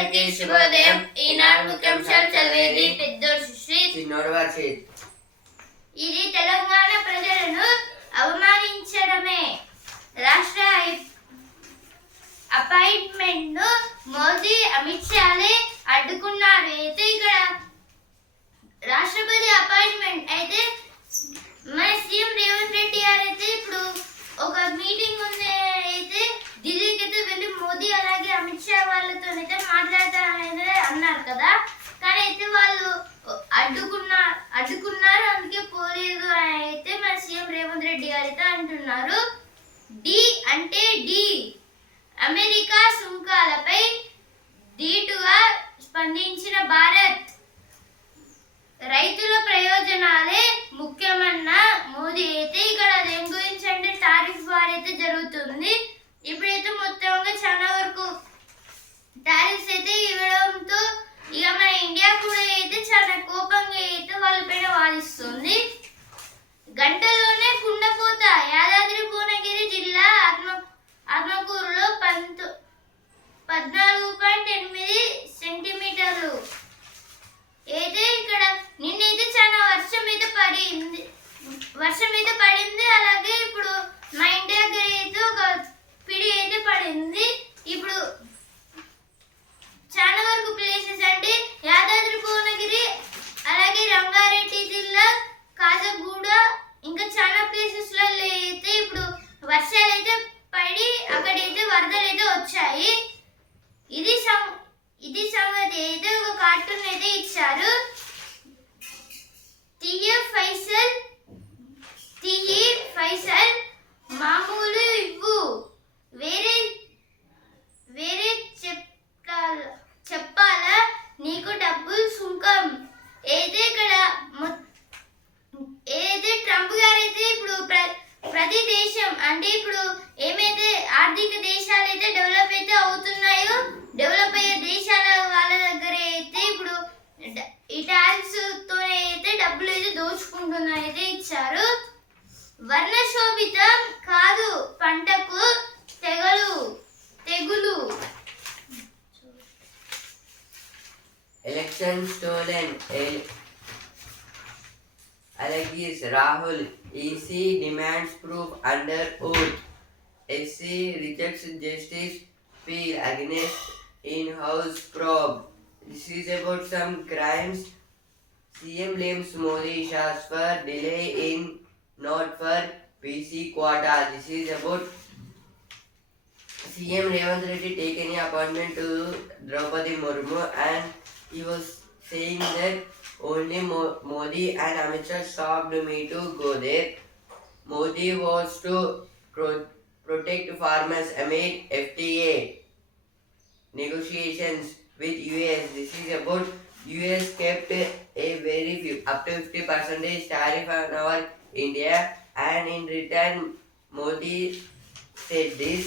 అందరికీ శుభోదయం ఈనాడు ముఖ్యాంశాలు చదివేది పెద్దోడు సుశ్రీత్ చిన్నోడు వర్షిత్ ఇది తెలంగాణ ప్రజలను అవమానించడమే. రాష్ట్ర అపాయింట్మెంట్ను మోదీ అమిత్ షాలే అడ్డుకున్నారు. అయితే ఇక్కడ రాష్ట్రపతి అపాయింట్మెంట్ అయితే మన సీఎం రేవంత్ రెడ్డి గారు అయితే ఇప్పుడు ఒక మీటింగ్ ఉంది అయితే ఢిల్లీకి అయితే వెళ్ళి మోదీ అలాగే అమిత్ షా వాళ్ళతో అయితే మాట్లాడతారని అన్నారు కదా. కానీ అయితే వాళ్ళు అడ్డుకున్నా అడ్డుకున్నారు అందుకే పోలేదు అని అయితే మన సీఎం రేవంత్ రెడ్డి గారు అయితే అంటున్నారు. డి అంటే డి. అమెరికా సుంకాలపై ధీటుగా స్పందించిన భారత్. రైతుల ప్రయోజనాలే ముఖ్యమన్న మోదీ అయితే ఇక్కడ దేని గురించి అంటే టారిఫ్ వారైతే అయితే జరుగుతుంది. ఇప్పుడైతే మొత్తంగా చాలా వరకు టారిఫ్స్ అయితే ఇవ్వడంతో ఇక మన ఇండియా కూడా అయితే చాలా కోపంగా అయితే వాళ్ళపైన వాదిస్తుంది. గంటలోనే కుండపోత యాదాద్రి భువనగిరి జిల్లా ఆత్మ ఆత్మకూరులో పంతొ పద్నాలుగు పాయింట్ ఎనిమిది సెంటీమీటర్లు అయితే ఇక్కడ నిన్నైతే చాలా వర్షం అయితే పడింది వర్షం అయితే పడింది. అలాగే ఇప్పుడు మా ఇంటి దగ్గర అయితే ఒక పిడి అయితే పడింది. ఇప్పుడు చాలా వరకు ప్లేసెస్ అంటే యాదాద్రి భువనగిరి అలాగే రంగారెడ్డి జిల్లా కాజగూడ ఇంకా చాలా ప్లేసెస్లలో అయితే ఇప్పుడు వర్షాలు అయితే పడి అక్కడైతే వరదలు అయితే వచ్చాయి ఇది సం ఇది సంగతి అయితే ఒక కార్టూన్ అయితే ఇచ్చారు తీయ ఫైసల్ తీయి ఫైసల్ మామూలు ఇవ్వు వేరే వేరే చెప్పాల చెప్పాలా నీకు డబ్బులు సుంకం అయితే ఇక్కడ మొ- ఏదైతే ట్రంప్ గారు అయితే ఇప్పుడు ప్ర ప్రతి దేశం. అంటే ఇప్పుడు ఏమైతే ఆర్థిక దేశాలు అయితే డెవలప్ అయితే అవుతున్నాయో డెవలప్ అయ్యే దేశాల వాళ్ళ దగ్గర అయితే ఇప్పుడు ఈ ట్యాక్స్తో అయితే డబ్బులు అయితే దోచుకుంటున్నారు అయితే ఇచ్చారు. వర్ణశోభితం కాదు పంటకు తెగలు తెగులు. ఎలక్షన్ స్టోలెన్ अलग Rahul EC demands proof under oath EC rejects justice P against in house prob this is about some crimes CM blames Modi शास for delay in not for PC quota this is about CM Revanth Reddy take any appointment to Draupadi Murmu and he was saying that only Mo- Modi and Amit Shah stopped me to go there. Modi was to pro- protect farmers amid FTA negotiations with US. This is about US kept a very few, up to 50 percentage tariff on our India and in return Modi said this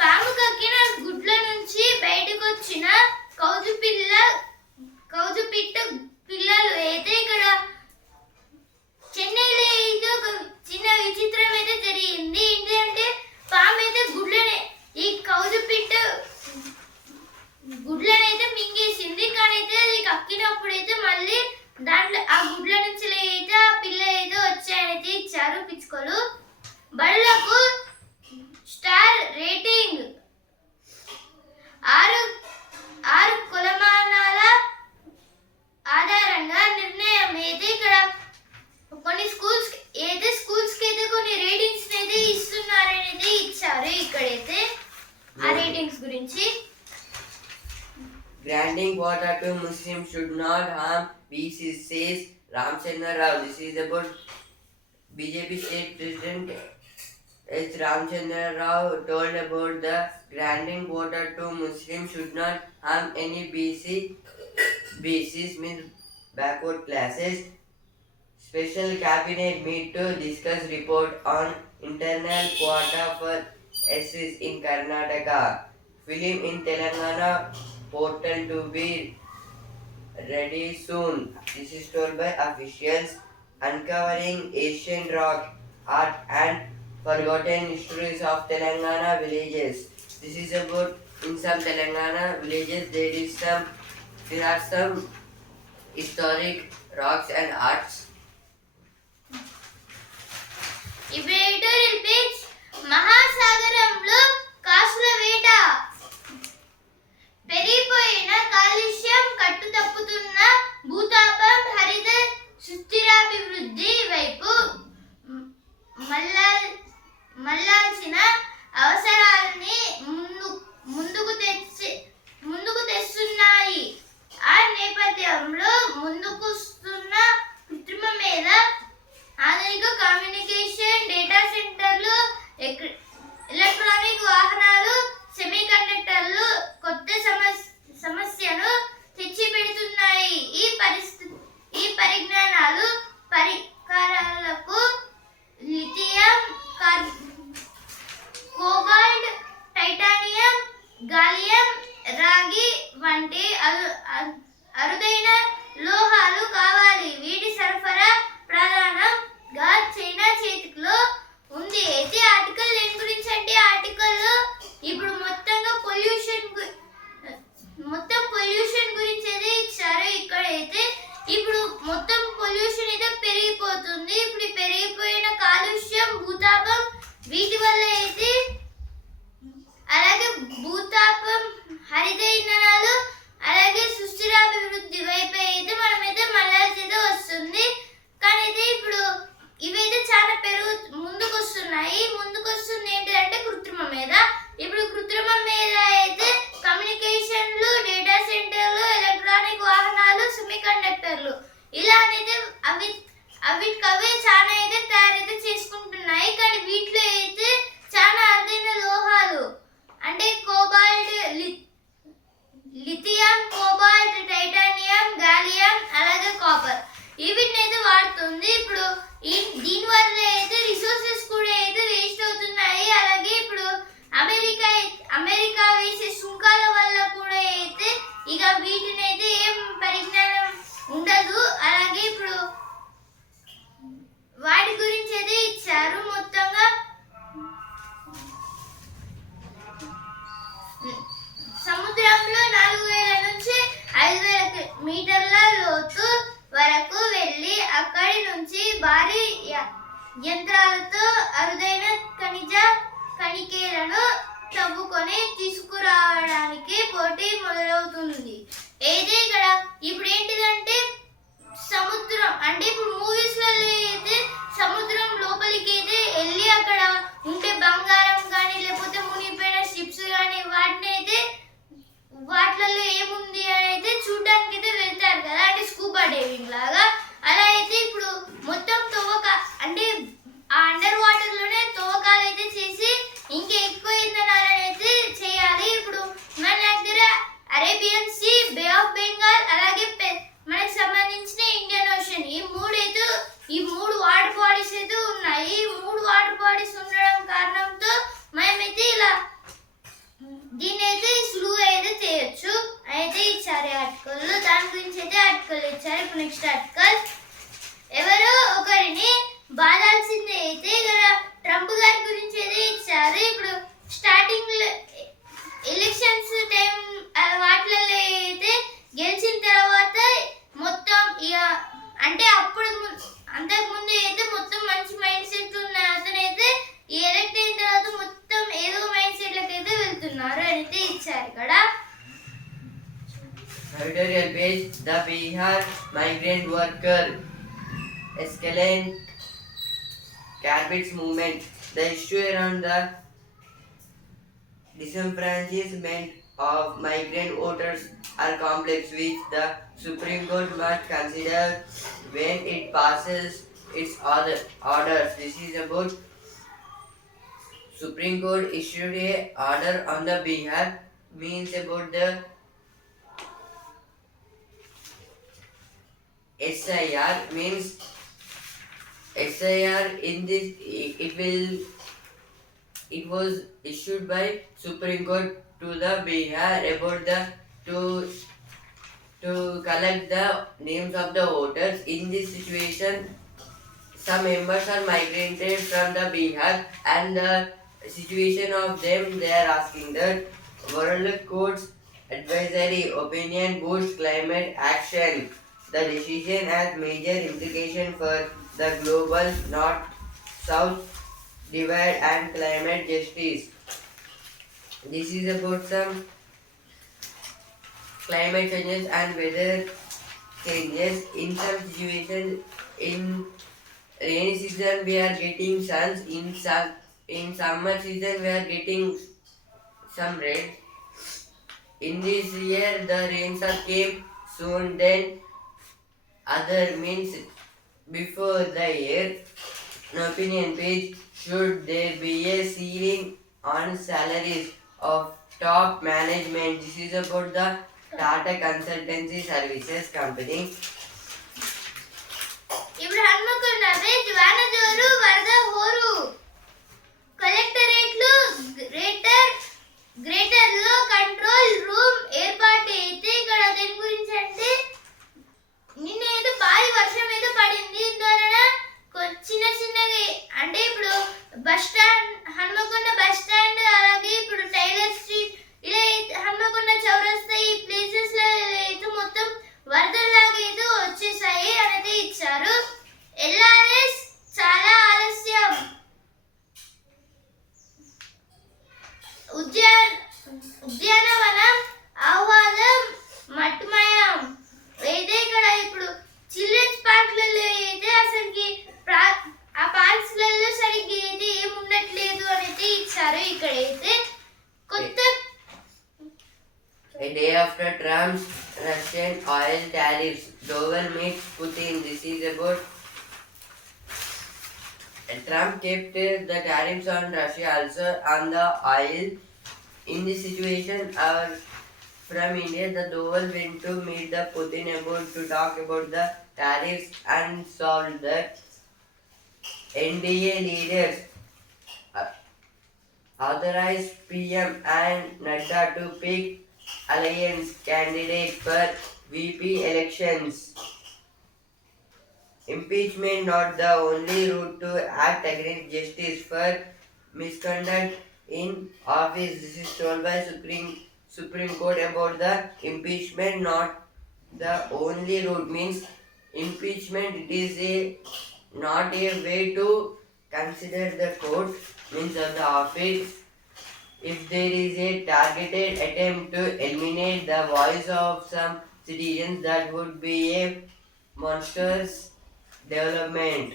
పాము కక్కిన గుడ్ల నుంచి బయటకు వచ్చిన కౌజు పిల్ల కౌజు పిట్ట పిల్లలు అయితే ఇక్కడ చెన్నైలో ఆ రేటింగ్స్ గురించి Granting quota to Muslims should not harm peace, says Ramchandra Rao. This is about BJP state president H. Ramchandra Rao told about the granting quota to Muslims should not harm any BC, BCs means backward classes. Special cabinet meet to discuss report on internal quota for SCs in Karnataka. Film in Telangana portal to be ready soon. This is told by officials. Uncovering ancient rock art and forgotten histories of Telangana villages. This is about in some Telangana villages there is some there are some historic rocks and arts. ఇప్పుడు editorial page మహాసాగరంలో ఇలా అనేది అవి అవిటికవే చాలా అయితే తయారైతే చేసుకుంటున్నాయి. కానీ వీటిలో అయితే చాలా అరుదైన లోహాలు. అంటే కోబాల్ట్ లి- లిథియం కోబాల్ట్ టైటానియం గాలియం అలాగే కాపర్. వీటిని అయితే వాడుతుంది. ఇప్పుడు ఈ దీని వల్ల అయితే రిసోర్సెస్ కూడా అయితే వేస్ట్ అవుతున్నాయి. అలాగే ఇప్పుడు అమెరికా అమెరికా వేసే సుంకాల వల్ల కూడా అయితే ఇక వీటిని అయితే ఏం పరిజ్ఞానం ఉండదు అలాగే ఇప్పుడు వాటి గురించి అదే ఇచ్చారు మొత్తంగా. సముద్రంలో నాలుగు వేల నుంచి ఐదు వేల కి- మీటర్ల లోతు వరకు వెళ్ళి అక్కడి నుంచి భారీ యంత్రాలతో అరుదైన ఖనిజ కణికేలను తవ్వుకొని తీసుకురావడానికి పోటీ మొదలవుతుంది. ఏదే ఇక్కడ? ఇప్పుడు ఏంటిదంటే సముద్రం అంటే ఇప్పుడు మూవీస్లలో అయితే సముద్రం లోపలికి అయితే వెళ్ళి అక్కడ ఉండే బంగారం కానీ లేకపోతే మునిగిపోయిన షిప్స్ కానీ వాటిని అయితే వాటిలలో ఏముంది అని అయితే చూడడానికి అయితే వెళ్తారు కదా అంటే స్కూబా డైవింగ్ లాగా. అలా అయితే ఇప్పుడు మొత్తం తవ్వక అంటే ఆ అండర్ వాటర్లోనే తవ్వకాలు అయితే చేసి ఇంకా ఎక్కువ ఇంధనాలను అయితే చేయాలి. ఇప్పుడు మన దగ్గర Arabian sea bay of Bengal అలాగే పె- మనకి సంబంధించిన ఇండియన్ ఓషన్ ఈ మూడు అయితే ఈ మూడు వాటర్ బాడీస్ అయితే ఉన్నాయి ఈ మూడు వాటర్ బాడీస్ ఉండడం కారణంతో మనమైతే ఇలా దీన్ని అయితే సులువు అయితే చేయొచ్చు అయితే ఇచ్చారు ఆర్టికల్ దాని గురించి అయితే ఇచ్చారు. ఇప్పుడు నెక్స్ట్ ఆర్టికల్ ఎవరో ఒకరిని బాధాల్సిందే అయితే ఇక్కడ ట్రంప్ గారి గురించి అయితే ఇచ్చారు. ఇప్పుడు స్టార్టింగ్ ఎలక్షన్స్ టైం వాటిలలో అయితే గెలిచిన తర్వాత మొత్తం ఇక అంటే అప్పుడు అంతకుముందు అంతకు ముందు అయితే మొత్తం మంచి మైండ్ సెట్ ఉన్న అతనైతే ఈ ఎలక్ట్ అయిన తర్వాత మొత్తం ఏదో మైండ్ సెట్లకైతే అయితే వెళ్తున్నారు. అని అయితే ఇచ్చారు ఇక్కడ. Editorial page The Bihar Migrant Worker Escalate Carbits Movement. The issue around the disenfranchisement of migrant voters are complex which the Supreme Court must consider when it passes its order, orders. This is about Supreme Court issued a order on the Bihar means about the SIR means SIR in this it will it was issued by Supreme Court to the Bihar about the to to collect the names of the voters in this situation some members are migrated from the Bihar and the situation of them, they are asking that World Courts Advisory Opinion boost climate action. The decision has major implication for the global north-south divide and climate justice. This is about some climate changes and weather changes. In some situations, in rainy season we are getting suns. In some in summer season we are getting some rain. In this year the rains are came soon. Then other means before the year. An opinion page should there be a ceiling on salaries of top management. This is about the Tata Consultancy Services Company. ఇప్పుడు Hanamkonda rate వాన జోరు వరద హోరు కలెక్టరేట్లు greater greater లో The tariffs on Russia also on the oil. In this situation, our from India, the Dover went to meet the Putin about to talk about the tariffs and solve the NDA leaders uh, authorized PM and Nadda to pick alliance candidate for VP elections. Impeachment not the only route to act against justice for misconduct in office. This is told by Supreme Supreme Court about the impeachment not the only route means impeachment it is a not a way to consider the court means of the office if there is a targeted attempt to eliminate the voice of some citizens that would be a monstrous development.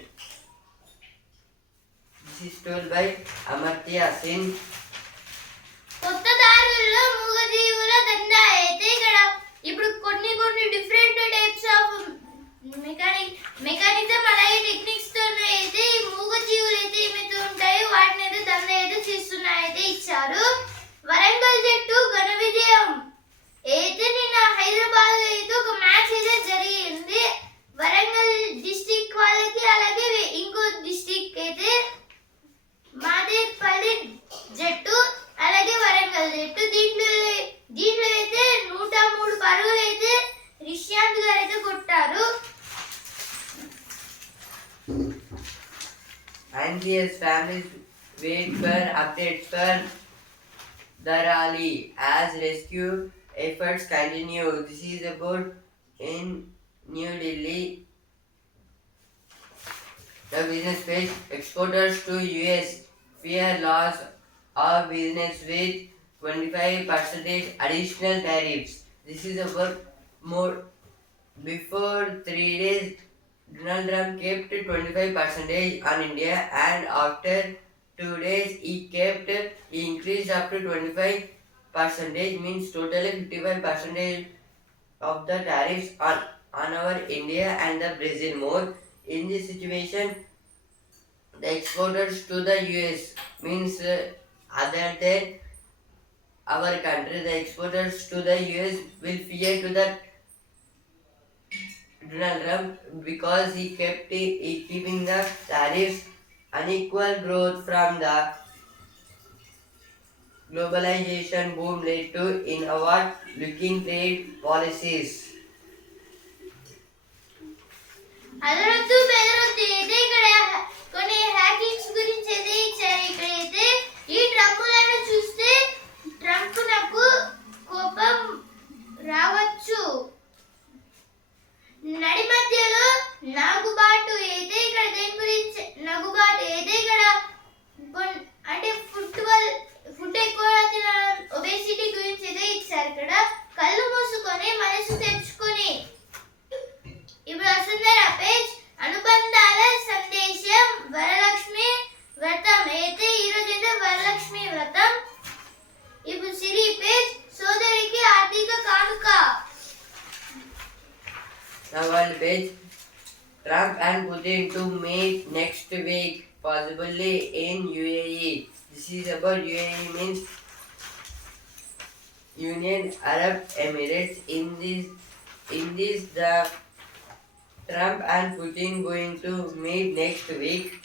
This is told by amartya singh కొత్త దారుల్లో మూగజీవుల దందా అయితే ఇక్కడ ఇప్పుడు కొన్ని కొన్ని different types of mechanic mechanism అలాగే టెక్నిక్స్తో అయితే ఈ మూగజీవులు అయితే ఏమైతే ఉంటాయో వాటిని అయితే దంద అయితే చేస్తున్నాయి అయితే ఇచ్చారు. వరంగల్ జట్టు ఘన విజయం. అయితే నిన్న హైదరాబాద్ అయితే ఒక మ్యాచ్ అయితే వరంగల్ డిస్టిక్ వాళ్ళకి అలాగే ఇంకో డిస్టిక్ అయితే మాదేపల్లి జట్టు అలాగే వరంగల్ జట్టు దీంట్లో దీంట్లో అయితే నూట మూడు పరుగులు అయితే రిష్యాంత్ గారు అయితే కొట్టారు NCS families wait for updates from the rally as rescue efforts continue. This is about in New Delhi. The business page exporters to US fear loss of business with 25% additional tariffs. This is a about more before three days Donald Trump kept 25% on India and after two days he kept he increased up to 25 percentage means totally 55 percentage of the tariffs on, on our India and the Brazil more. In this situation, the exporters to the US means uh, other than our country, the exporters to the US will fear to the Donald Trump because he kept he keeping the tariffs unequal growth from the globalization boom led to in inward looking trade policies. అదరొద్దు బెదరొద్దు అయితే ఇక్కడ కొన్ని హ్యాకింగ్స్ గురించి అయితే ఇచ్చారు. ఇక్కడైతే ఈ డ్రమ్ములను చూస్తే ట్రంప్నకు కోపం రావచ్చు. నడి మధ్యలో నాగుబాటు అయితే ఇక్కడ దేని గురించి నగుబాటు అయితే ఇక్కడ అంటే football Union Arab Emirates. In this, in this, the Trump and Putin going to meet next week.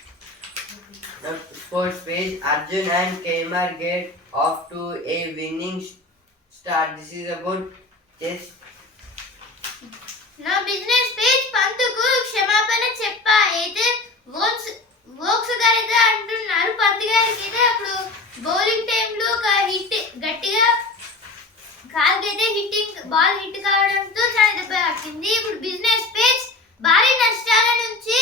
Now, sports page Arjun and Kmar get off to a winning start. This is about chess. నా business page పంతుకు క్షమాపణ చెప్పా అయితే Volks Volks గారు అయితే అంటున్నారు పంతు గారికి అయితే అప్పుడు బౌలింగ్ టైంలో ఒక హిట్ గట్టిగా అయితే హిట్టింగ్ బాల్ హిట్ కావడంతో చాలా దెబ్బ తాకింది ఇప్పుడు బిజినెస్ పేజ్ భారీ నష్టాల నుంచి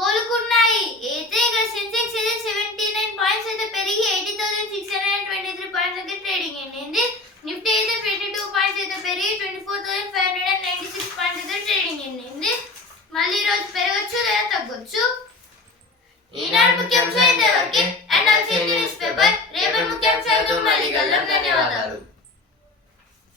కోలుకున్నాయి. అయితే ఇక్కడ సెన్సెక్స్ అయితే సెవెంటీ నైన్ పాయింట్స్ అయితే పెరిగి eighty thousand six hundred twenty three points అయితే ట్రేడింగ్ అయింది నిఫ్టీ అయితే ట్వంటీ టూ పాయింట్స్ అయితే పెరిగి twenty four thousand five hundred and ninety six points అయితే ట్రేడింగ్ అయింది మళ్ళీ ఈ రోజు పెరగచ్చు లేదా తగ్గొచ్చు? ఈనాడు ముఖ్యాంశాలు అయితే వరకే అండ్ ఆల్సీ న్యూస్ పేపర్ రేపటి ముఖ్యాంశాలతో మళ్ళీ కలం ధన్యవాదాలు.